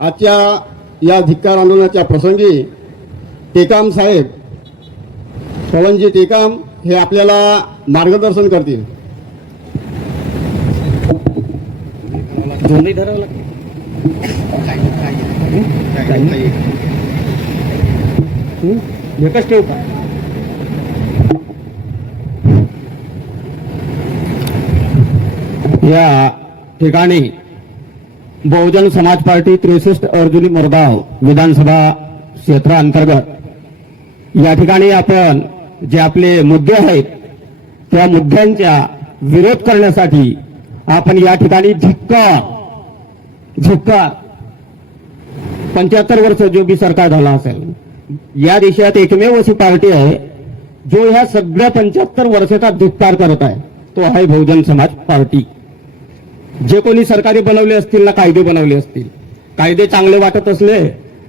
आजच्या या धिक्कार आंदोलनाच्या प्रसंगी टेकाम साहेब, पवनजी टेकाम हे आपल्याला मार्गदर्शन करतील. एकच ठेवू का? या ठिकाणी बहुजन समाज पार्टी 63 अर्जुनी मोरगाव विधानसभा क्षेत्रांतर्गत या ठिकाणी आपण जे आपले मुद्दे आहेत त्या मुद्द्यांचा विरोध करण्यासाठी आपण या ठिकाणी धिक्कार 75 वर्ष जो बी सरकार झाला असेल, या देशात एकमेव अशी पार्टी आहे जो ह्या सगळ्या 75 वर्षाचा धिक्कार करत आहे, तो आहे बहुजन समाज पार्टी. जे कोणी सरकारी बनवले असतील ना, कायदे बनवले असतील, कायदे चांगले वाटत असले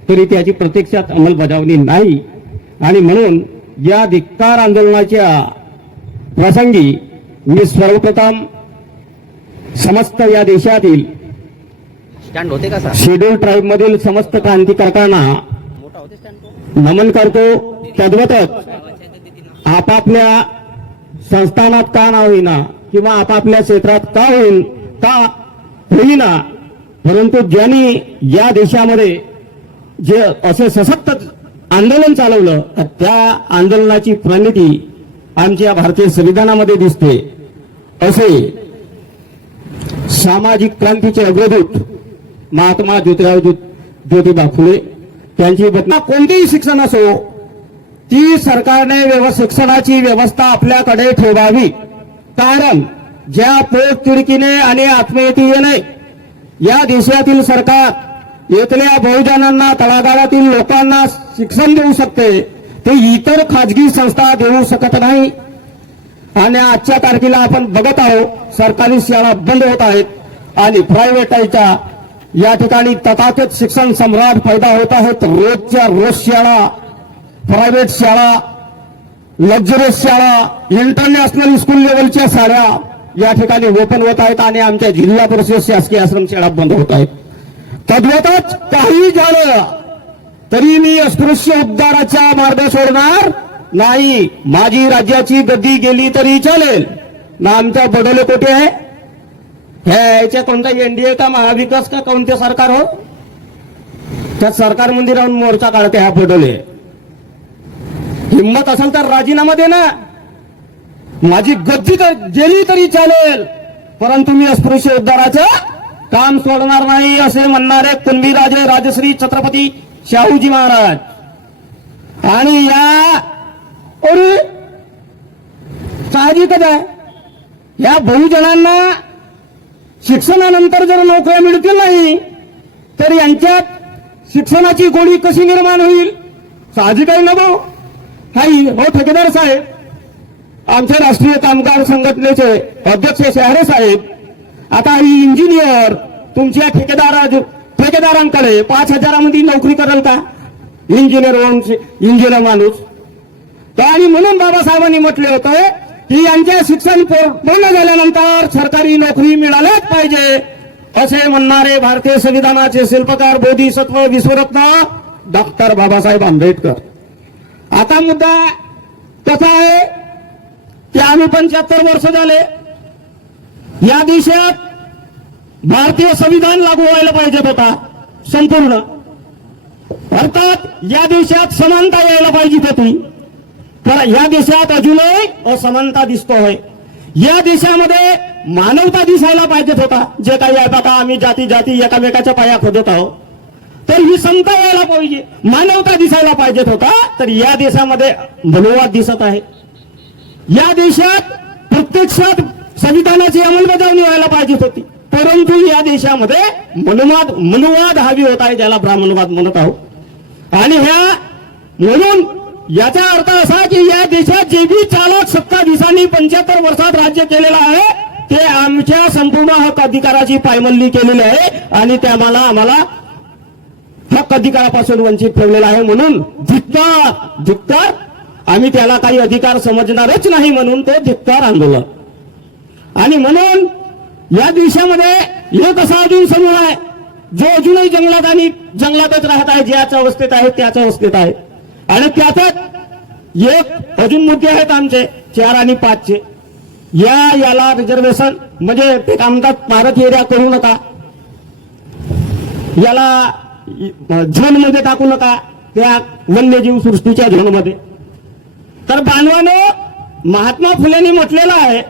तरी त्याची प्रत्यक्षात अंमलबजावणी नाही. आणि म्हणून या धिक्कार आंदोलनाच्या प्रसंगी मी सर्वप्रथम समस्त या देशातील शेड्यूल ट्राईब मधील समस्त क्रांतिकारकांना नमन करतो. तद्वतच आपापल्या संस्थानात का ना होईना किंवा आपापल्या क्षेत्रात का होईना, परंतु ज्यांनी या देशामध्ये जे असे सशक्त आंदोलन चालवलं त्या आंदोलनाची प्रणिती आमच्या भारतीय संविधानामध्ये दिसते. असे सामाजिक क्रांतीचे अग्रदूत महात्मा ज्योतिबा फुले त्यांची घटना कोणतेही शिक्षण असो ती सरकारने शिक्षणाची व्यवस्था आपल्याकडे ठेवावी. कारण ज्या पोटतिडकीने आणि आत्मीयतेने या देशातील सरकार इथल्या बहुजनांना, तळागाळातील लोकांना शिक्षण देऊ शकते ते इतर खाजगी संस्था देऊ शकत नाही. आणि आजच्या तारखेला आपण बघत आहोत सरकारी शाळा बंद होत आहेत आणि प्रायव्हेटाच्या या ठिकाणी तथाकथित शिक्षण सम्राट पैदा होत आहेत. रोजच्या रोज शाळा, प्रायव्हेट शाळा, लक्झरियस शाळा, इंटरनॅशनल स्कूल लेवलच्या शाळा या ठिकाणी ओपन होत आहेत आणि आमच्या जिल्हा परिषद शासकीय आश्रमशाळा बंद होत आहेत. तद्वतच काही झालं तरी मी अस्पृश्य उद्धाराचा मार्ग सोडणार नाही. माझी राज्याची गद्दी गेली तरी चालेल ना. आमच्या बडोले कोठे आहे? ह्याच्या कोणता एनडीए का महाविकास का कोणते सरकार हो, त्या सरकारमध्ये राहून मोर्चा काढते हा बडोले. हिंमत असेल तर राजीनामा दे ना. माझी गद्दी गेली तरी चालेल परंतु मी अस्पृश्य उद्धाराचं काम सोडणार नाही असे म्हणणारे कुणबी राजे राजश्री छत्रपती शाहूजी महाराज. आणि या साहजिकच आहे या बहुजनांना शिक्षणानंतर जर नोकऱ्या मिळतील नाही तर यांच्यात शिक्षणाची गोडी कशी निर्माण होईल? साहजिक आहे ना भाऊ. हाई हो ठेकेदार साहेब, आमच्या राष्ट्रीय कामगार संघटनेचे अध्यक्ष शहरे साहेब, आता ही इंजिनियर तुमच्या ठेकेदारांकडे 5,000 मध्ये नोकरी करेल का इंजिनियर माणूस? आणि म्हणून बाबासाहेबांनी म्हटले होते की यांचे शिक्षण पूर्ण झाल्यानंतर सरकारी नोकरी मिळाल्याच पाहिजे असे म्हणणारे भारतीय संविधानाचे शिल्पकार बोधिसत्व विश्वरत्न डॉक्टर बाबासाहेब आंबेडकर. आता मुद्दा कसा आहे की आम्ही 75 वर्ष झाले या देशात भारतीय संविधान लागू व्हायला पाहिजे होता संपूर्ण. अर्थात या देशात समानता यायला पाहिजे होती, तर या देशात अजूनही असमानता दिसतोय. या देशामध्ये मानवता दिसायला पाहिजे होता. जे काही आहे बघा, आम्ही जाती एकामेकाच्या पाया खोदत आहोत, तर ही समता यायला पाहिजे, मानवता दिसायला पाहिजे होता. तर या देशामध्ये मनोवाद दिसत आहे. या देशात प्रत्यक्षात संविधानाची अंमलबजावणी व्हायला पाहिजे होती, परंतु या देशामध्ये मनोवाद हावी होत आहे, ज्याला ब्राह्मणवाद म्हणत आहोत. आणि म्हणून याचा अर्थ असा की या देशात जे बी चालक सत्ताधीशांनी 75 वर्षात राज्य केलेलं आहे ते आमच्या संपूर्ण हक्क अधिकाराची पायमल्ली केलेली आहे आणि ते आम्हाला हक्क अधिकारापासून वंचित ठेवलेला आहे. म्हणून धिक्कार आम्ही त्याला काही अधिकार समजणारच नाही, म्हणून तो धिक्कार आंदोलन. आणि म्हणून या देशामध्ये एक असा अजून समूह आहे जो अजूनही जंगलात आणि जंगलातच राहत आहे, ज्याच अवस्थेत आहे त्याच अवस्थेत आहे. आणि त्यातच एक अजून मुद्दे आहेत आमचे 4 आणि 5 चे. याला रिझर्वेशन म्हणजे ते काय म्हणतात भारत एरिया करू नका, याला झोन मध्ये टाकू नका, त्या वन्यजीव सृष्टीच्या झोन मध्ये. तर बांधवानं महात्मा फुलेंनी म्हटलेलं आहे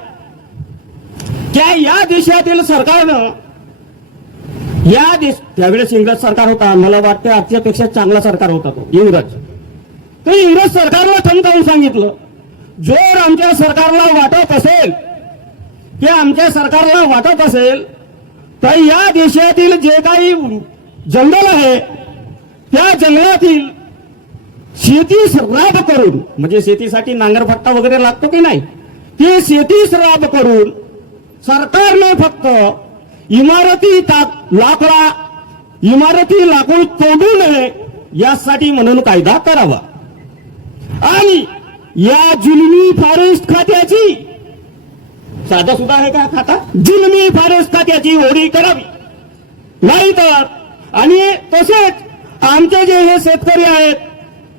की या देशातील सरकारनं त्यावेळेस इंग्रज सरकार होता, मला वाटतं आजच्यापेक्षा चांगला सरकार होता तो इंग्रज. तर इंग्रज सरकारला ठणकावून सांगितलं, जर आमच्या सरकारला वाटत असेल की आमच्या सरकारला वाटत असेल तर या देशातील जे काही जंगल आहे त्या जंगलातील शेतीस राब करून, म्हणजे शेतीसाठी नांगरफट्टा वगैरे लागतो की नाही, ते शेतीस राब करून सरकारनं फक्त इमारती लाकूड तोडू नये यासाठी म्हणून कायदा करावा. आणि या जुलमी फॉरेस्ट खात्याची, साधा सुद्धा आहे का खाता, जुलमी फॉरेस्ट खात्याची होळी करावी. नाहीतर आणि तसेच आमचे जे हे शेतकरी आहेत,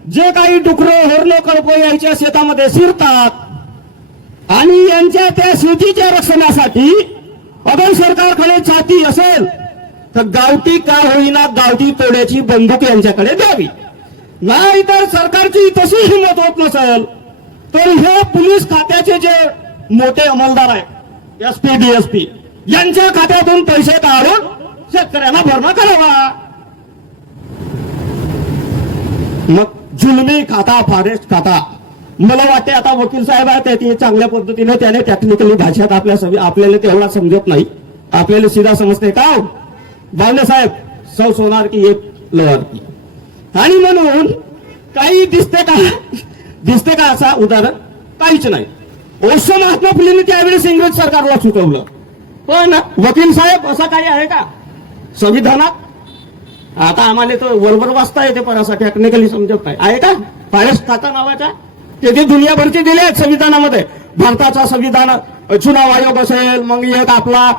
जे काही डुकरं हरणं कळपं यायच्या शेतामध्ये शिरतात आणि यांच्या त्या शेतीच्या रक्षणासाठी अगर सरकारकडे छाती असेल तर गावठी का होईना गावठी तोड्याची बंदूक यांच्याकडे द्यावी. नाहीतर सरकारची तशी हिंमत होत नसेल तर हे पोलीस खात्याचे जे मोठे अंमलदार आहेत, SP DSP, यांच्या खात्यातून पैसे काढून शेतकऱ्यांना भरणा करावा. मग जुलमी खाता, फॉरेस्ट खाता, मला वाटते आता वकील साहेब आहेत ते चांगल्या पद्धतीने त्याने टेक्निकली भाषेत आपल्याला तेवढा समजत नाही, आपल्याला सीधा समजते का बावले साहेब, सौ सोनार की एक लोहार की. आणि म्हणून काही दिसते का असा उदाहरण काहीच नाही. ओशो महात्मा फुलेंनी त्यावेळेस इंग्रज सरकारला सुचवलं, पण वकील साहेब असं काही आहे का संविधानात? आता आम्हाला तो वरवर वाचता येते पण असं टेक्निकली समजत नाही. आहे का फॉरेस्ट खाता नावाचा? ते दुनियाभरचे दिले आहेत संविधानामध्ये. भारताचा संविधान चुनाव आयोग असेल, मग एक आपला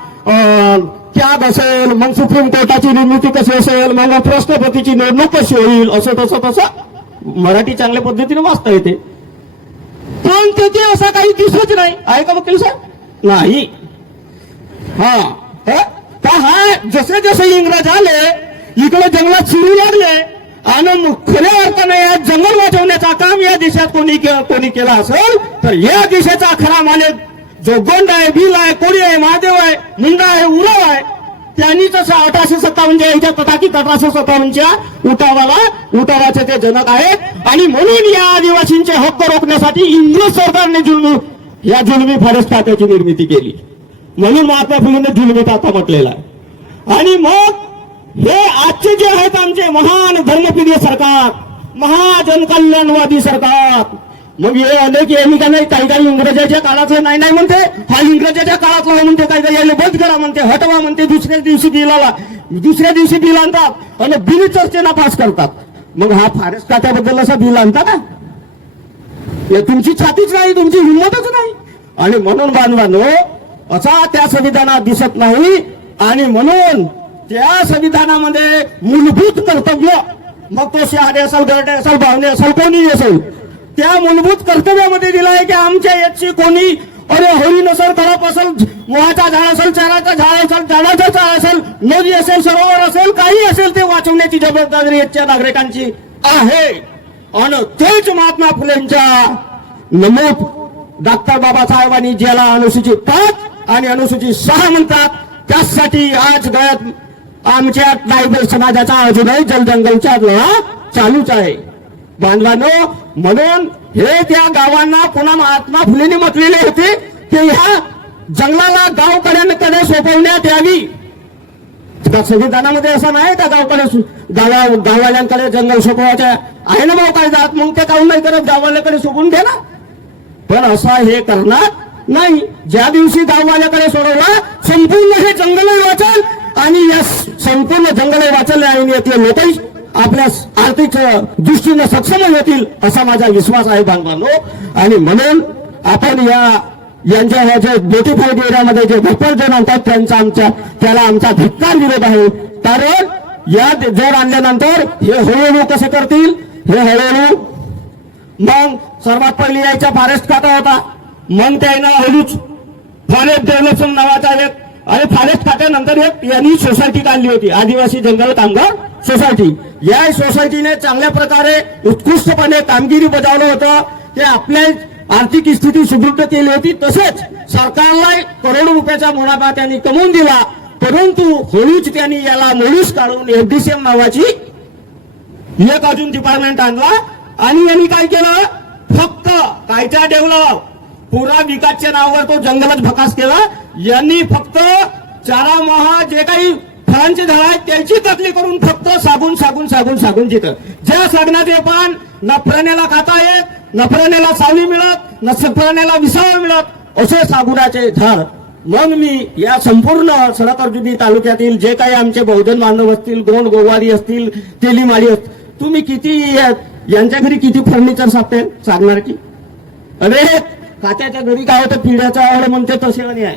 त्याग असेल, मग सुप्रीम कोर्टाची निर्मिती कशी असेल, मग राष्ट्रपतीची निवडणूक कशी होईल, असं तसं मराठी चांगल्या पद्धतीने वाचता येते. पण त्याचे असं काही दिसत नाही. आहे का वकील साहेब? नाही. हा जसे जसे इंग्रज आले इकडे जंगलात शिरू लागले आणि खऱ्या अर्थाने या जंगल वाचवण्याचा काम या देशात कोणी केला असेल तर या देशाचा खरा मालक जो गोंड आहे, भील आहे, कोळी आहे, महादेव आहे, मुंडा आहे, उराव आहे, त्यांनी तसं 1857 यांच्या तथाकथित 1857 उठावाचे ते जनक आहेत. आणि म्हणून या आदिवासींचे हक्क रोखण्यासाठी इंग्रज सरकारने जुलमी फॉरेस्ट खात्याची निर्मिती केली. म्हणून महात्मा फुलेंनी जुलमी खाता म्हटलेला आहे. आणि मग हे आजचे जे आहेत आमचे महान धर्मप्रिय सरकार, महाजनकल्याणवादी सरकार, मग हे अनेक यांनी का नाही काही इंग्रजाच्या काळातलं नाही म्हणते, हा इंग्रजाच्या काळातला म्हणते, काही यायला बंद करा म्हणते, हटवा म्हणते, दुसऱ्या दिवशी बिल आणतात आणि बिल चर्चेला पास करतात. मग हा फॉरेस्ट खात्याबद्दल असं बिल आणता का? तुमची छातीच नाही, तुमची हिंमतच नाही. आणि म्हणून बांधवांनो असा त्या संविधानात दिसत नाही. आणि म्हणून त्या संविधानामध्ये मूलभूत कर्तव्य, मग तो शहाणे असेल, गरडे असेल, बावणे असेल, कोणी असेल, त्या मूलभूत कर्तव्यामध्ये दिलं आहे की आमच्या याची कोणी हरिण असेल, करप असेल, मोहाचा झाड असेल, चाराचा झाड असेल, झाडाचा झाड असेल, नदी असेल, सरोवर असेल, काही असेल ते वाचवण्याची जबाबदारी याच्या नागरिकांची आहे. आणि तेच महात्मा फुलेंच्या नमूद डॉक्टर बाबासाहेबांनी ज्याला अनुसूचित 5 आणि अनुसूचित 6 म्हणतात, त्यासाठी आज गळ्यात आमच्या ट्रायबल समाजाचा अजूनही जलजंगलचा लढा चालूच आहे बांधवांनो. म्हणून हे त्या गावांना पुन्हा महात्मा फुलेंनी म्हटलेले होते की ह्या जंगलाला गावकऱ्यांकडे सोपवण्यात यावी. संविधानामध्ये असं नाही का गाववाल्यांकडे जंगल सोपवायचं आहे ना भाऊ कायद्यात, मग ते काऊन नाही करत, गाववाल्याकडे सोपवून घ्या ना. पण असं हे करणार नाही. ज्या दिवशी गाववाल्याकडे सोडवला संपूर्ण हे जंगलही वाचेल आणि या संपूर्ण जंगलही वाचले आणि यातले लोकही आपल्या आर्थिक दृष्टीने सक्षम होतील असा माझा विश्वास आहे बांधवांनो. आणि म्हणून आपण यांच्या ह्या जे नोटिफाईड एरियामध्ये जे व्यापार जण आणतात त्याला आमचा धिक्कार विरोध आहे. कारण या जर आणल्यानंतर हे हळूहळू कसं करतील, हे हळूहळू मग सर्वात पहिली यायचा फॉरेस्ट खाता होता, मग त्यानं हळूच फॉरेस्ट डेव्हलपमेंट नावाचा एक, आणि फॉरेस्ट खात्यानंतर एक यांनी सोसायटी काढली होती, आदिवासी जंगल कामगार सोसायटी. या सोसायटीने चांगल्या प्रकारे उत्कृष्टपणे कामगिरी बजावलं होतं. ते आपल्या आर्थिक स्थिती सुदृढ केली होती. तसेच सरकारला करोडो रुपयाचा मुनाफा त्यांनी कमवून दिला. परंतु हळूच त्यांनी याला मोडूस काढून FDCM नावाची एक अजून डिपार्टमेंट आणला आणि यांनी काय केलं, फक्त कायचा डेव्हलप पुरा विकासच्या नावावर तो जंगलच भकास केला. यांनी फक्त चारामहा जे काही फळांचे झाड आहेत त्याची तकली करून फक्त सागून जिथं ज्या सागणाचे पान न प्राण्याला खाता येत, न प्राण्याला सावली मिळत, न प्राण्याला विसावा मिळत असे सागुराचे झाड. मग मी या संपूर्ण सडकर्जुनी तालुक्यातील जे काही आमचे बहुजन बांधव असतील, गोंड गोवारी असतील, तेलीमाळी असतील, तुम्ही किती यांच्या घरी किती फर्निचर सापडेल सांगणार की? अरे खात्याच्या घरी काय होतं, पिढ्याचा आवड म्हणते तसे आणि आहे.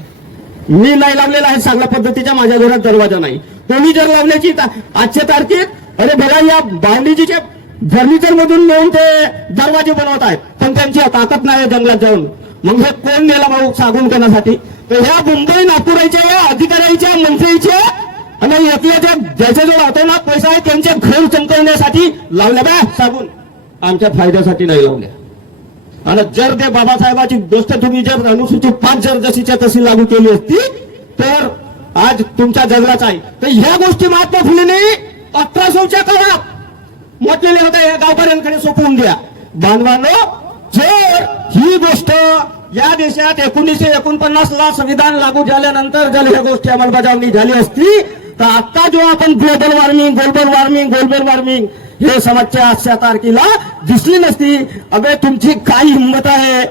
मी नाही लावलेला आहे चांगल्या पद्धतीचा, माझ्या घरात दरवाजा नाही. तुम्ही जर लावण्याची आजच्या तारखेत अरे बघा या बांधीजीच्या फर्निचर मधून मिळून ते दरवाजे बनवत आहेत, पण त्यांची ताकद नाही जंगलात जाऊन. मग हे कोण नेला भाऊ सागून करण्यासाठी? तर ह्या मुंबई नागपुराच्या या अधिकाऱ्याच्या मंत्र्याच्या आणि यातल्या ज्याच्या जो लावतो ना पैसा आहे त्यांचे घर चमकवण्यासाठी लावल्या बा सागून, आमच्या फायद्यासाठी नाही लावल्या. आणि जर ते बाबासाहेबाची गोष्ट तुम्ही जर अनुसूचित 5 जर जशीच्या तशी लागू केली असती तर आज तुमच्या जगलाच आहे. तर ह्या गोष्टी महात्मा फुलेने 1800च्या काळात म्हटलेले होते, या गावकऱ्यांकडे सोपवून द्या. बांधवांनो, जर ही गोष्ट या देशात 1949 ला संविधान लागू झाल्यानंतर जर ह्या गोष्टी अंमलबजावणी झाली असती तर आता जो आपण ग्लोबल वॉर्मिंग हे समस्या आजच्या तारखेला दिसली नसती. अबे तुमची काय हिंमत आहे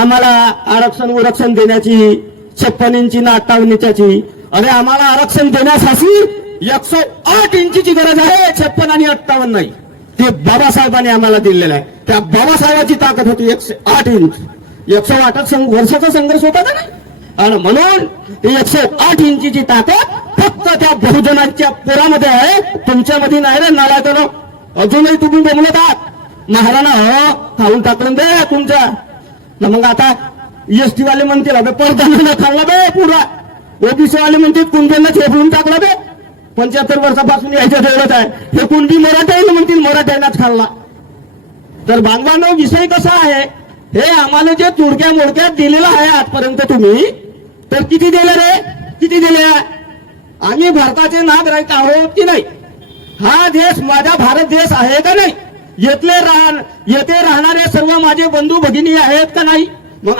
आम्हाला आरक्षण देण्याची, 56 इंची ना 58 इंचाची? अरे आम्हाला आरक्षण देण्यासाठी 108 इंचीची गरज आहे, 56 आणि 58 नाही. ते बाबासाहेबांनी आम्हाला दिलेलं आहे. त्या बाबासाहेबांची ताकद होती 108 इंच. 108 वर्षाचा संघर्ष होता का नाही? आणि म्हणून 108 इंचीची ताकद फक्त त्या बहुजनांच्या पोरामध्ये आहे, तुमच्यामध्ये नाही रे नालायकांनो. अजूनही तुम्ही बोलत आहात महाराणा हो खाऊन टाकलं दे तुमच्या. मग आता एसटी वाले म्हणतील अबे परदाना खाल्ला बे पुरा, ओबीसी वाले म्हणतील कुंभ्यांना झेपळून टाकला बे. 75 वर्षापासून यायच्या जवळच आहे, हे कुणबी मराठ्याला म्हणतील मराठ्यानाच खाल्ला. तर बांधवांनो विषय कसा आहे, हे आम्हाला जे तुडक्या मोडक्यात दिलेलं आहे आजपर्यंत तुम्ही, तर किती दिले रे, किती दिले? आम्ही भारताचे नागरिक आहोत की नाही? हा देश माझा भारत देश आहे का नाही? येथे राहणारे सर्व माझे बंधू भगिनी आहेत का नाही? मग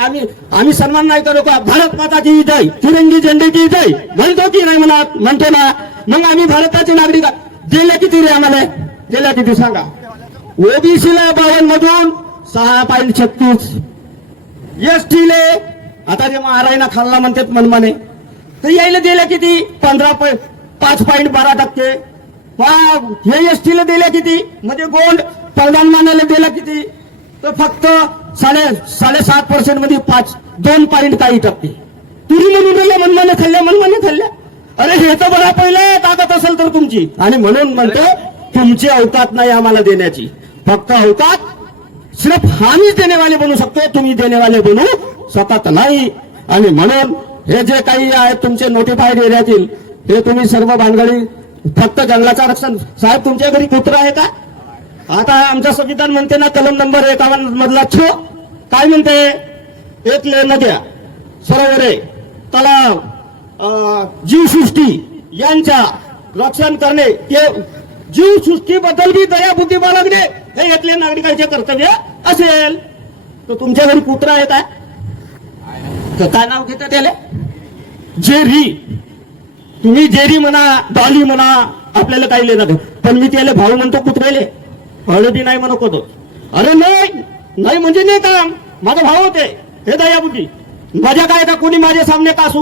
आम्ही सन्मान नाही करू का? भारत माता की जय, तिरंगी झेंडे की जय म्हणतो की नाही? म्हणतो ना. मग आम्ही भारताचे नागरिक दिले किती रे आम्हाला? दिल्या किती सांगा? ओबीसीला 52 मधून 6.36, एसटीले आता जे महाराणा खाल्ला म्हणतात मनमाने, तर यायला दिल्या किती? 5.12%. हे एसटीला दिल्या किती? म्हणजे गोल्ड प्रधानमानाला दिल्या किती? तर फक्त 7.5% मध्ये 2.काही%. तुम्ही म्हणून मनमाने खाल्ल्या. अरे हे तर बघा पहिले ताकद असेल तर तुमची. आणि म्हणून म्हणतो तुमची अवकात नाही आम्हाला देण्याची, फक्त अवकात सिर्फ आम्हीच देणेवाले बनू शकतो, तुम्ही देणेवाले बनू शकत नाही. आणि म्हणून हे जे काही आहे तुमचे नोटिफाईड एरियातील हे तुम्ही सर्व भानगडी फक्त जंगलाचं आरक्षण. साहेब तुमच्या घरी कुत्रा आहे का? आता आमचं संविधान म्हणते ना कलम नंबर 51 मधला काय म्हणते? एक नद्या, सरोवरे, तलाव, जीवसृष्टी यांच्या रक्षण करणे, ते जीवसृष्टीबद्दल बी दयाबुद्धी बाळगणे हे यातले नागरिकांचे कर्तव्य असेल. तर तुमच्या घरी कुत्रा आहे का? तर काय नाव घेतात त्याला? जेरी. तुम्ही जेरी म्हणा, डॉली म्हणा, आपल्याला काही लेणार, पण मी त्याला भाऊ म्हणतो कुत्र्याले, हळदी नाही म्हणत होतो. अरे नाही म्हणजे नाही काम, माझा भाऊ होते, हे दयाबुद्धी. माझ्या काय का कोणी माझ्या सामने का असं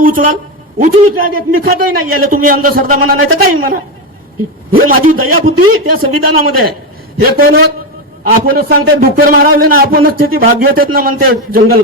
उचलूच नाही देत, मी खातही नाही. याला तुम्ही अंधश्रद्धा म्हणा नाही तर काही म्हणा, हे माझी दयाबुद्धी त्या संविधानामध्ये आहे. हे कोण आपणच सांगते डुक्कर मारावले ना आपणच त्याची भाग घेतात ना म्हणते जंगल,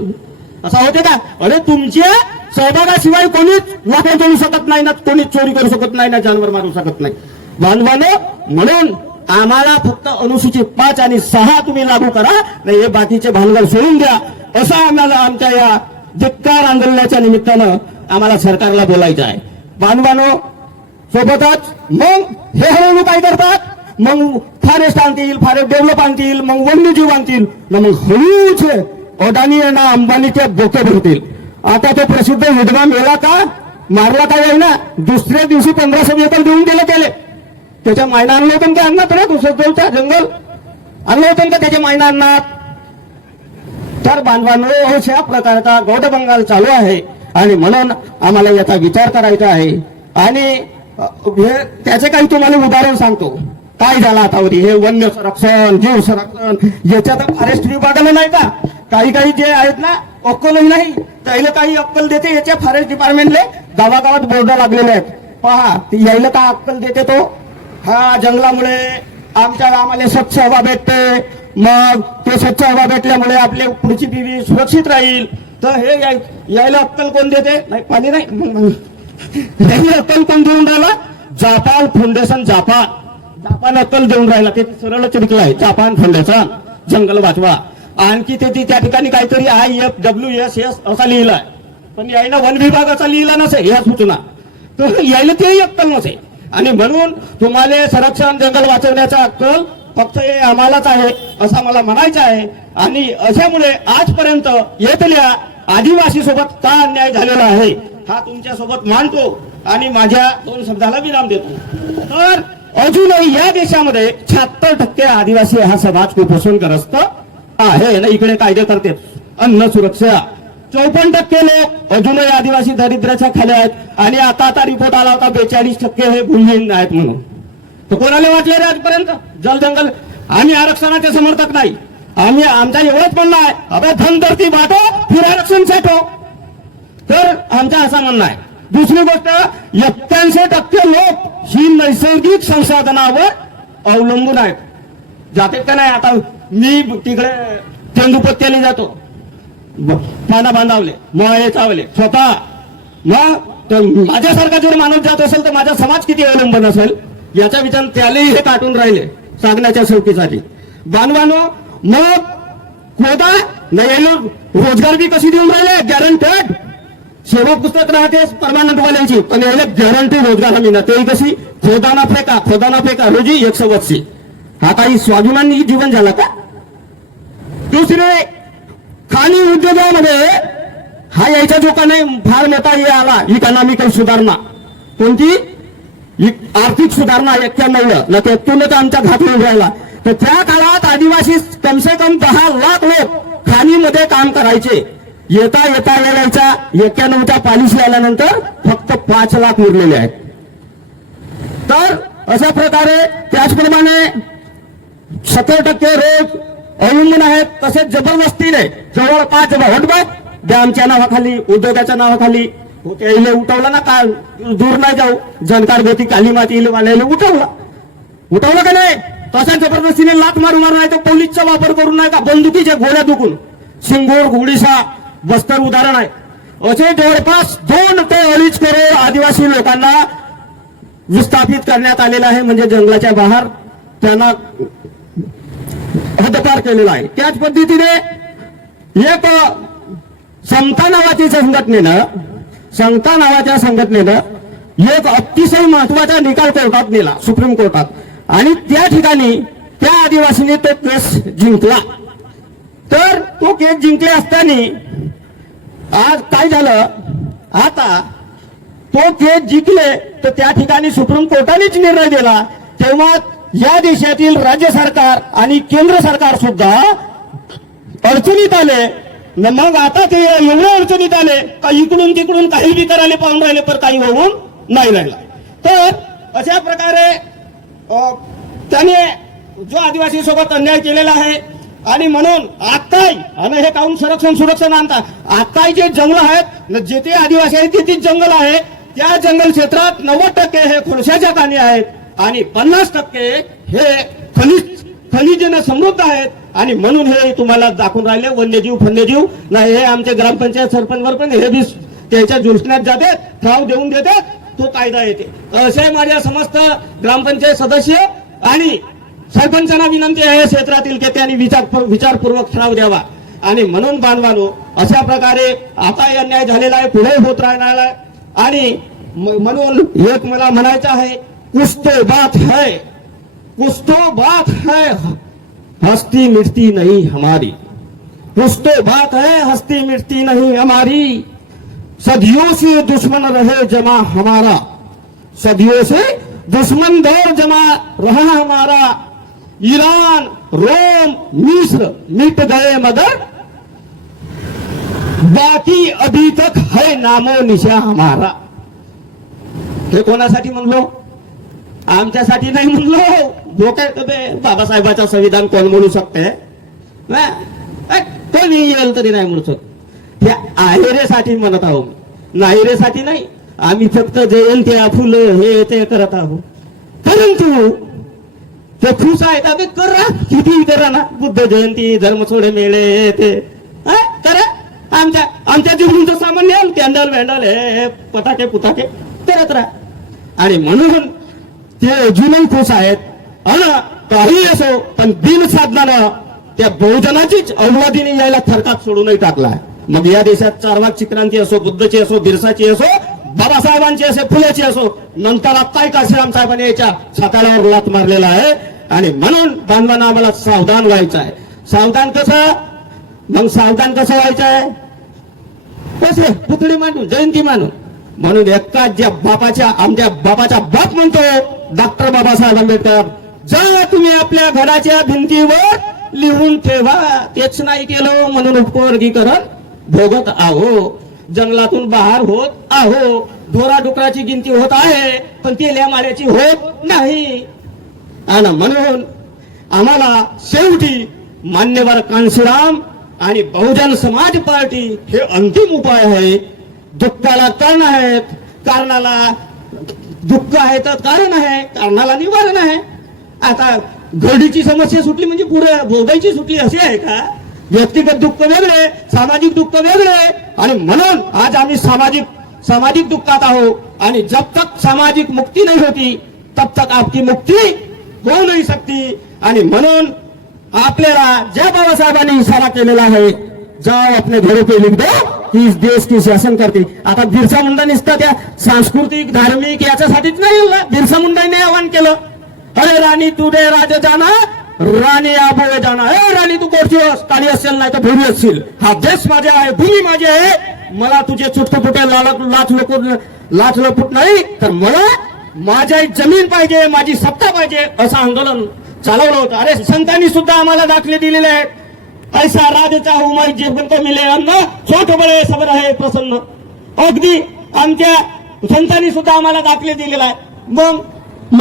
असा होते का? अरे तुमच्या सहभागाशिवाय कोणीच वाटा करू शकत नाही ना, कोणीच चोरी करू शकत नाही ना, जानवर मारू शकत नाही. बांधवानो, म्हणून आम्हाला फक्त अनुसूचित 5 आणि 6 तुम्ही लागू करा, नाही हे बाकीचे भानगड सोडून द्या, असं आम्हाला आमच्या या धिक्कार आंदोलनाच्या निमित्तानं आम्हाला सरकारला बोलायचं आहे. बांधवानो, सोबतच मग हे हळूहळू काय करतात, मग फॉरेस्ट आणतील, फॉरेस्ट डेव्हलप आणतील, मग वन्यजीव आणतील, मग हळूच अदानी आणि अंबानीचे डोके भरतील. आता तो प्रसिद्ध विधवा मेला का मारला काय आहे ना, दुसऱ्या दिवशी 1500 एकर देऊन दिले त्याला. त्याच्या मायना आणलं होतं का अन्नात ना, दुसरं जंगल आणलं होतं का त्याच्या मायना अन्नात. तर बांधवांनो, अशा प्रकारचा गौडबंगाल चालू आहे आणि म्हणून आम्हाला याचा विचार करायचा आहे. आणि त्याचे काही तुम्हाला उदाहरण सांगतो. काय झालं आतावरी हे वन्य संरक्षण, जीव संरक्षण, याच्यात फॉरेस्ट विभागाला नाही का काही काही जे आहेत ना अक्कलही नाही, त्याला काही अक्कल देते याच्या फॉरेस्ट डिपार्टमेंटले गावागावात बोर्ड लागलेले आहेत. पहा यायला का अक्कल देते तो, हा जंगलामुळे आम्हाला स्वच्छ हवा भेटते, मग ते स्वच्छ हवा भेटल्यामुळे आपली पुढची पिढी सुरक्षित राहील. तर हे यायला अक्कल कोण देते, नाही पाणी नाही यायला अक्कल कोण देऊन राहिला, जापान फाउंडेशन. जापान अक्कल देऊन राहिला, ते सरळच लिखलं आहे जापान फाउंडेशन जंगल वाचवा. आणखी ते त्या ठिकाणी काहीतरी IFWSS असा लिहिलाय, पण यायला वन विभाग असा लिहिला नसे या सूचना, तर यायला तेही अक्कल नसे. आणि म्हणून तुम्हाला संरक्षण जंगल वाचवण्याचा अक्कल फक्त हे आम्हालाच आहे असं मला म्हणायचं आहे. आणि अशामुळे आजपर्यंत येथल्या आदिवासी सोबत का अन्याय झालेला आहे हा तुमच्या सोबत मांडतो आणि माझ्या 2 शब्दाला विराम देतो. तर अजूनही या देशामध्ये 76% आदिवासी हा समाज कुपोषणग्रस्त आहे ना. इकडे कायदे करते अन्न सुरक्षा. 54% लोक अजूनही आदिवासी दारिद्र्याच्या खाली आहेत. आणि आता रिपोर्ट आला होता 42% हे गुणहीन आहेत म्हणून. तर कोणाला वाटले रे आजपर्यंत जल जंगल. आम्ही आरक्षणाचे समर्थक नाही, आम्ही आमचा एवढंच म्हणणं आहे, अबे धन धरती बाटो फिर आरक्षण साठो. तर आमचा असा म्हणणं आहे. दुसरी गोष्ट, 81% लोक ही नैसर्गिक संसाधनावर अवलंबून आहेत. जाते का नाही, आता मी तिकडे तेंदुपत्त्याला जातो, पाना बांधावले, मळे चावले स्वतः, मग माझ्यासारखा जर माणूस जात असेल तर माझा समाज किती अवलंबून असेल याचा विचार त्यालाही हे काटून राहिले सांगण्याच्या चौकीसाठी. बांधवानो, मग खोदा नाही रोजगार बी कशी देऊन राहिले, गॅरंटेड. सेवा पुस्तक राहते परमानंट वाल्यांची, पण याला गॅरंटी रोजगार मिळणार. ते कशी, खोदाना फेका रोजी 180. हा काही स्वाभिमानी जीवन झाला का. दुसरे, खाणी उद्योगामध्ये हा यायचा धोका नाही, फार मोठा हे आला इकॉनॉमिकल सुधारणा. कोणती आर्थिक सुधारणा 91 ना, त्यातूनच आमचा घात होऊन राहिला. तर त्या काळात आदिवासी कमसे कम 10 लाख लोक खाणीमध्ये काम करायचे. येता यायचा 91च्या पॉलिसी आल्यानंतर फक्त 5 लाख उरलेले आहेत. तर अशा प्रकारे त्याचप्रमाणे 70% रोज अवलंबून आहेत. तसेच जबरदस्तीने जवळपास डॅमच्या नावाखाली, उद्योगाच्या नावाखाली उठवला ना, का दूर नाही जाऊ, जनकार गती काली माती वाल्याला उठवलं का नाही. तशा जबरदस्तीने लात मारू नाही तर पोलीसचा वापर करून नाही का बंदुकीच्या गोळ्या दुखून सिंगूर, उडीसा, बस्तर उदाहरण आहे. असे जवळपास 2 ते 2.5 करोड आदिवासी लोकांना विस्थापित करण्यात आलेलं आहे, म्हणजे जंगलाच्या बाहेर त्यांना हद्दपार केलेला आहे. त्याच पद्धतीने एक समता नावाच्या संघटनेनं एक अतिशय महत्वाचा निकाल कोर्टात नेला, सुप्रीम कोर्टात. आणि त्या ठिकाणी त्या आदिवासीने तो केस जिंकला. तर तो केस जिंकले असताना आज काय झालं, आता तो केस जिंकले तर त्या ठिकाणी सुप्रीम कोर्टानेच निर्णय दिला. तेव्हा या देशातील राज्य सरकार आणि केंद्र सरकार सुद्धा अडचणीत आले. मग आता ते एवढे अडचणीत आले का इकडून तिकडून काही बी करायला पाहून राहिले, पण काही होऊन नाही राहिला. तर अशा प्रकारे त्याने जो आदिवासी सोबत अन्याय केलेला आहे. आणि म्हणून आत्ताही, आणि हे काहून सुरक्षण आणता, आत्ताही जे जंगल आहेत, जेथे आदिवासी आहेत तेथील जंगल आहे, त्या जंगल क्षेत्रात 90% हे खोडशाच्या खाणी आहेत आणि 50% हे खनिजने समृद्ध आहेत. आणि म्हणून हे तुम्हाला दाखवून राहिले वन्यजीव नाही. हे आमचे ग्रामपंचायत सरपंच पण हे बी त्याच्या जुलसण्यात जातात, ठाव देऊन देतात तो कायदा येते. असे माझ्या समस्त ग्रामपंचायत सदस्य आणि सरपंचांना विनंती आहे क्षेत्रातील की त्यांनी विचारपूर्वक ठराव द्यावा. आणि म्हणून बांधवानो, अशा प्रकारे आता अन्याय झालेला आहे, पुढे होत राहणार आहे. आणि म्हणून एक मला म्हणायचं आहे, कुछ तो बात है हस्ती मिटती नहीं हमारी, कुछ तो बात है हस्ती मिटती नहीं हमारी, सदियों से दुश्मन रहे जमा हमारा, सदियों से दुश्मन दौर जमा रहा हमारा, ईरान रोम मिस्र मिट गए मगर बाकी अभी तक है नामो निशा हमारा. हे कोणासाठी म्हणलो? आमच्यासाठी नाही म्हणलो. डोक्यात ते बाबासाहेबांचं संविधान कोण म्हणू शकते? कोणी येईल तरी नाही म्हणू शकत. हे आहेरेसाठी म्हणत आहो, नाहिरेसाठी नाही. आम्ही फक्त जयंत्या फुलं हे ते करत आहोत. परंतु ते खुश आहेत, आम्ही करा, किती करा ना. बुद्ध जयंती, धर्मसोडे मेळे ते करा. आमच्या जीवनाचं सामान्य कॅन्डल वॅन्डल हे पटाके पुटाके करत राहा. आणि म्हणून ते जुलूम खुश आहेत. काही असो, पण बिन साधनानं त्या बहुजनाचीच अवलादीने यायला थरकाप सोडूनही टाकलाय. मग या देशात चारवाकची क्रांती असो, बुद्धची असो, बिरसाची असो, बाबासाहेबांची असो, फुलेची असो, नंतर आत्ताही काशीराम साहेबांनी याच्या छाताळ्यावर लात मारलेला आहे. आणि म्हणून बांधवांना आम्हाला सावधान व्हायचं आहे. सावधान कसं व्हायचं आहे? कसे पुतळी मांडून, जयंती मांडून. म्हणून एकाच ज्या आमच्या बापाचा बाप म्हणतो डॉक्टर बाबासाहेब आंबेडकर, जा तुम्ही आपल्या घराच्या भिंतीवर लिहून ठेवा. तेच नाही केलं म्हणून उपवर्गीकरण भोगत आहो. जंगलातून बाहेर होत आहो. ढोराडुकराची गिनती होत आहे, पण तेल्या माऱ्याची होत नाही. आणि म्हणून आम्हाला शेवटी मान्यवर कांशीराम आणि बहुजन समाज पार्टी हे अंतिम उपाय आहे. दुःखाला कारण आहेत, कारणाला दुःख आहे तर कारण आहे, कारणाला निवारण आहे. आता घडीची समस्या सुटली म्हणजे पुढे भोगायची सुटली अशी आहे का? व्यक्तिगत दुःख वेगळे, सामाजिक दुःख वेगळे. आणि म्हणून आज आम्ही सामाजिक दुःखात आहोत. आणि जब तक सामाजिक मुक्ती नहीं होती तब तक आपकी मुक्ती हो नहीं सकती. आणि म्हणून आपल्याला ज्या बाबासाहेबांनी इशारा केलेला आहे, जाओ अपने घरों पे लिख दो इस देश की शासन करते. आता बिरसा मुंडा निसता त्या सांस्कृतिक धार्मिक याच्यासाठीच नाही. बिरसा मुंडाने आवाहन केलं, अरे राणी तुझे राज जाना, राणी आबोळे जाना. हे राणी तू कोणची काळी असेल नाही तर भुरी असशील. हा देश माझे आहे, भूमी माझी आहे. मला तुझे चुटपुटे लाच लपूट नाही, तर मला माझ्या जमीन पाहिजे, माझी सत्ता पाहिजे, असं आंदोलन चालवलं होतं. अरे संतांनी सुद्धा आम्हाला दाखले दिलेले आहेत. ऐसा राज चाहू मैं जीवन को मिले अन्न, छोट बळे सब रहे प्रसन्न. अगदी आमच्या संतांनी सुद्धा आम्हाला दाखले दिलेला आहे. मग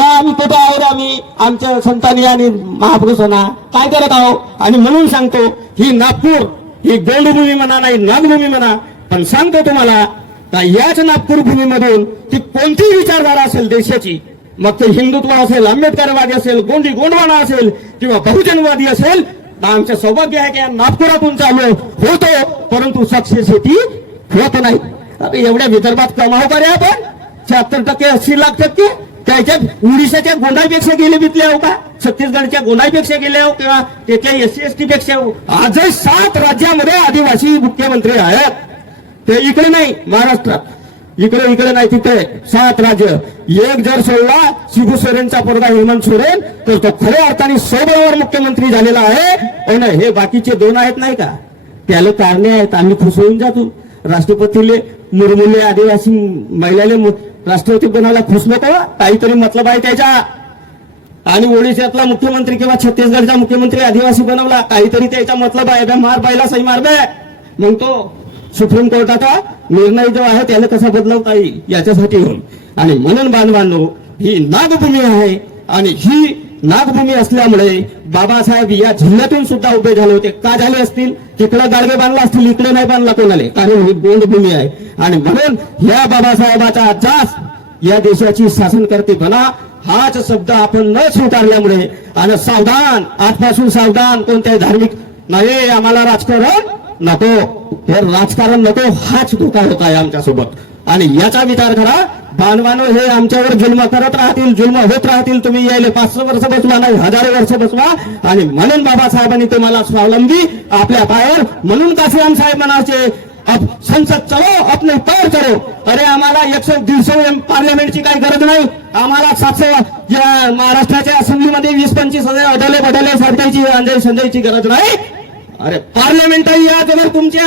आम्ही कुठे आहोत? आम्ही आमच्या संतांनी आणि महापुरुषांना काय करत आहोत? आणि म्हणून सांगतो, ही नागपूर ही गोंडभूमी म्हणा, नाही नागभूमी म्हणा, पण सांगतो तुम्हाला का याच नागपूर भूमीमधून ती कोणतीही विचारधारा असेल देशाची, मग ते हिंदुत्व असेल, आंबेडकरवादी असेल, गोंडवाना असेल किंवा बहुजनवादी असेल, आमचं सौभाग्य आहे की या नागपुरातून चालू होतो, परंतु सक्सेसिटी होत नाही. आता एवढ्या विदर्भात कमाव करे आपण 76%, 80 लाख टक्के. त्याच्यात उडीसाच्या गोंडाईपेक्षा गेले बितले हो का? छत्तीसगडच्या गोंडाईपेक्षा गेले हो किंवा त्याच्या SC/ST पेक्षा हो? आजही 7 राज्यामध्ये आदिवासी मुख्यमंत्री आहेत. ते इकडे नाही महाराष्ट्रात, इकडे नाही, तिथे 7 राज्य. एक जर सोडला शिबू सोरेनचा पोरगा हेमंत सोरेन, तर तो खऱ्या अर्थाने सोबळावर मुख्यमंत्री झालेला आहे. पण हे बाकीचे 2 आहेत नाही का, त्याला कारणे आहेत. आम्ही खुश होऊन जातो. राष्ट्रपतीले मुरमुले आदिवासी महिलाले राष्ट्रपती बनायला खुश नको, काहीतरी मतलब आहे त्याच्या. आणि ओडिशातला मुख्यमंत्री किंवा छत्तीसगडचा मुख्यमंत्री आदिवासी बनवला, काहीतरी त्याचा मतलब आहे. मार बायला सही मार बे. मग तो सुप्रीम कोर्टाचा निर्णय जो आहे त्याला कसा बदलवता येईल याच्यासाठी होऊन. आणि म्हणून बांधवांनो, ही नागभूमी आहे. आणि ही नागभूमी असल्यामुळे बाबासाहेब या जिल्ह्यातून सुद्धा उभे झाले होते. का झाले असतील? तिकडे गाडगे बांधला असतील, इकडे नाही बांधला कोणाले, कारण ही गोंडभूमी आहे. आणि म्हणून या बाबासाहेबाचा जास या देशाची शासनकर्ते बना हाच शब्द आपण न स्वीकारल्यामुळे, आणि सावधान, आजपासून सावधान, कोणत्याही धार्मिक नाही, आम्हाला राजकारण नको, हे राजकारण नको, हाच धोका होत आहे आमच्यासोबत. आणि याचा विचार करा. बांधवानो हे आमच्यावर जुल्म करत राहतील, जुल्म होत राहतील. तुम्ही यायले 500 वर्ष बसवा नाही 1000 वर्ष बसवा. आणि म्हणून बाबासाहेबांनी तुम्हाला स्वावलंबी आपल्या पायावर, म्हणून काशीराम साहेब म्हणायचे अब संसद चलो अपने पैर चलो. अरे आम्हाला 100-150 पार्लमेंटची काही गरज नाही. आम्हाला 700 या महाराष्ट्राच्या असेंब्लीमध्ये 20-25 हजार अडले सारख्याची अंजय संजयची गरज नाही. अरे पार्लमेंटही या जर तुमच्या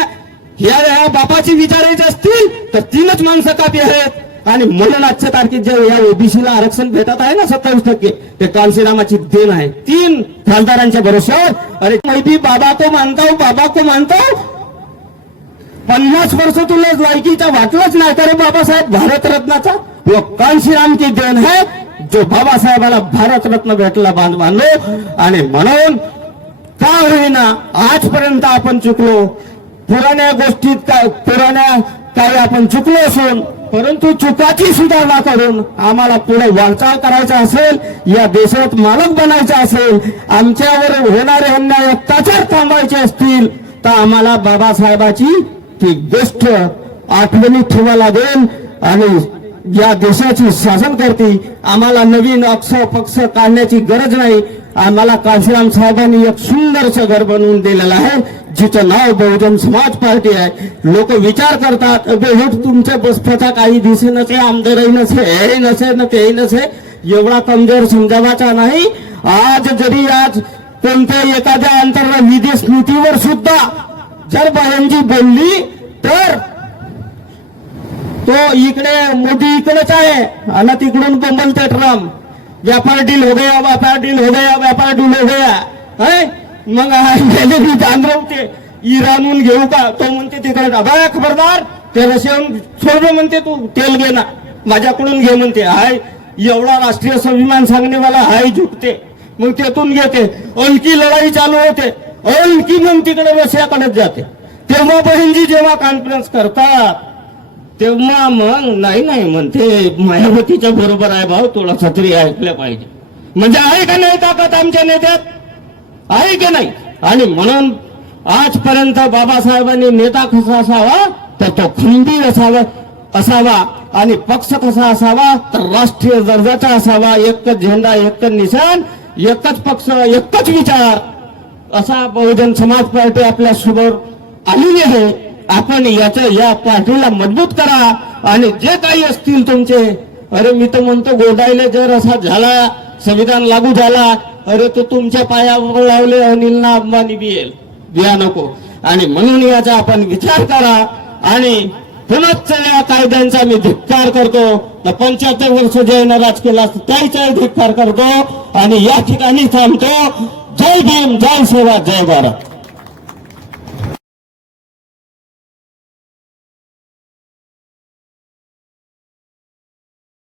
या बापाची विचारायचे असतील तर 3च माणसं कापी आहेत. आणि म्हणून आजच्या तारखेत जे या ओबीसीला आरक्षण भेटत आहे ना 27%, ते कांशीरामाची देण आहे 3 खासदारांच्या भरोश्यावर. अरे मैं भी बाबा को मानता हूं, बाबा को मानता हूं. 50 वर्ष तुला लायकीचा वाटलंच नाही तर बाबासाहेब भारतरत्नाचा वो कांशीराम की देण है जो बाबासाहेबाला भारतरत्न भेटला बांधवांनो. आणि म्हणून का होईना आजपर्यंत आपण चुकलो, पुराण्या गोष्टीत पुराण्या काही आपण चुकलो असून, परंतु चुकाची सुधारणा करून आम्हाला पुढे वाटचाल करायचा असेल, या देशात मालक बनायचा असेल, आमच्यावर होणारे अन्याय अत्याचार थांबवायचे असतील तर आम्हाला बाबासाहेबाची ती गोष्ट आठवणी ठेवा लागेल. आणि या देशाची शासन करते आम्हाला नवीन पक्ष काढण्याची गरज नाही. आम्हाला काशीराम साहेबांनी एक सुंदरसं घर बनवून दिलेलं आहे जिचं नाव बहुजन समाज पार्टी आहे. लोक विचार करतात हे तुमच्या बसपथा काही दिसेनच आहे, आमदारही नसे, हे नसे न तेही नसे, एवढा कमजोर समजावाचा नाही. आज जरी आज कोणत्या एखाद्या विदेश नीतीवर सुद्धा जर बहनजी बोलली तर तो इकडे मोदी इकडेच आहे आणि तिकडून बोंबलते ट्रम्प, व्यापार डील हो गया, व्यापार डील हो गया, व्यापार डील हो गया. मग गेले मी होते इराणहून घेऊ का, तो म्हणते तिकडे बघा खबरदार ते रशियाहून सोडलं म्हणते, तू तेल घे ना माझ्याकडून घे म्हणते. हाय एवढा राष्ट्रीय स्वाभिमान सांगणेवाला हाय झुकते, मग त्यातून घेते. आणखी लढाई चालू होते, आणखी मग तिकडे रशियाकडेच जाते. तेव्हा बहीणजी जेव्हा कॉन्फरन्स करतात तेव्हा मग नाही म्हणते मायावतीच्या बरोबर आहे भाऊ, थोडासा तरी ऐकलं पाहिजे. म्हणजे आहे का नाही ताकद आमच्या नेत्यात, आहे की नाही. आणि म्हणून आजपर्यंत बाबासाहेबांनी नेता कसा असावा तर तो खंबीर असावा आणि पक्ष कसा असावा तर राष्ट्रीय दर्जाचा असावा. एकच झेंडा, एकच निशाण, एकच पक्ष, एकच विचार असा बहुजन समाज पार्टी आपल्या समोर आलेली आहे. आपण या पार्टीला मजबूत करा. आणि जे काही असतील तुमचे, अरे मी तर म्हणतो गोदाईला जर असा झाला, संविधान लागू झाला, अरे तो तुमच्या पायावर लावले अनिलना अंबानी बिया नको. आणि म्हणून याचा आपण विचार करा. आणि पुनश्च या कायद्यांचा मी धिक्कार करतो. 75 वर्ष ज्यानं राज केला त्याचाही धिक्कार करतो. आणि या ठिकाणी थांबतो. जय भीम, जय सेवा, जय भारत.